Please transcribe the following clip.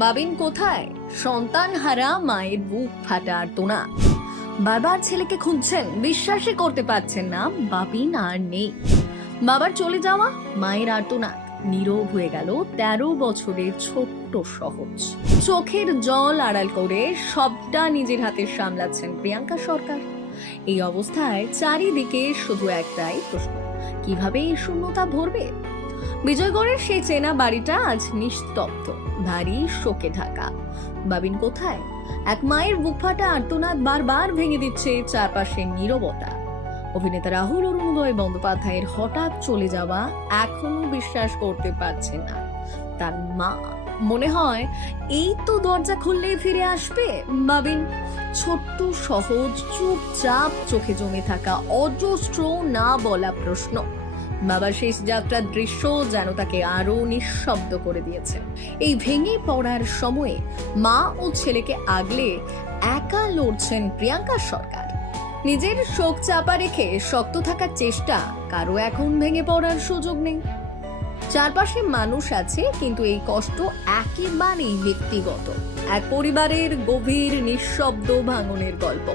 বাবিন কোথায়? সন্তান হারা মায়ের বুক ফাটা আর্তনাদ। বারবার ছেলেকে খুঁজছেন, বিশ্বাসই করতে পারছেন না বাবিন আর নেই। বাবার চলে যাওয়া, মায়ের আর্তনাদ। নীরব হয়ে গেল 13 বছরের ছোট্ট সহজ। চোখের জল আড়াল করে সবটা নিজের হাতে সামলাচ্ছেন প্রিয়াঙ্কা সরকার। এই অবস্থায় চারিদিকে শুধু একটাই প্রশ্ন, কিভাবে এই শূন্যতা ভরবে? বিজয়গড়ের সেই চেনা বাড়িটা আজ নিস্তব্ধ, ভারী শোকে ঢাকা। বাবিন কোথায়? এক মায়ের বুক ফাটা আর্তনাদ বারবার ভেঙে দিচ্ছে চারপাশের নীরবতা। অভিনেতা রাহুল অরুণোদয় বন্দ্যোপাধ্যায়ের হঠাৎ চলে যাওয়া এখনো বিশ্বাস করতে পারছে না তার মা। মনে হয় এই তো দরজা খুললেই ফিরে আসবে বাবিন। ছোট্ট সহজ, চুপচাপ, চোখে জমে থাকা অজস্র না বলা প্রশ্ন। বাবার শেষ যাত্রার দৃশ্য যেন তাকে আরো নিঃশব্দ করে দিয়েছে। এই ভেঙে পড়ার সময়ে মা ও ছেলেকে আগলে একা লড়ছেন প্রিয়াঙ্কা সরকার। নিজের শোক চাপা রেখে শক্ত থাকার চেষ্টা, কারো এখন ভেঙে পড়ার সুযোগ নেই। চারপাশে মানুষ আছে, কিন্তু এই কষ্ট একেবারেই ব্যক্তিগত। এক পরিবারের গভীর নিঃশব্দ ভাঙনের গল্প।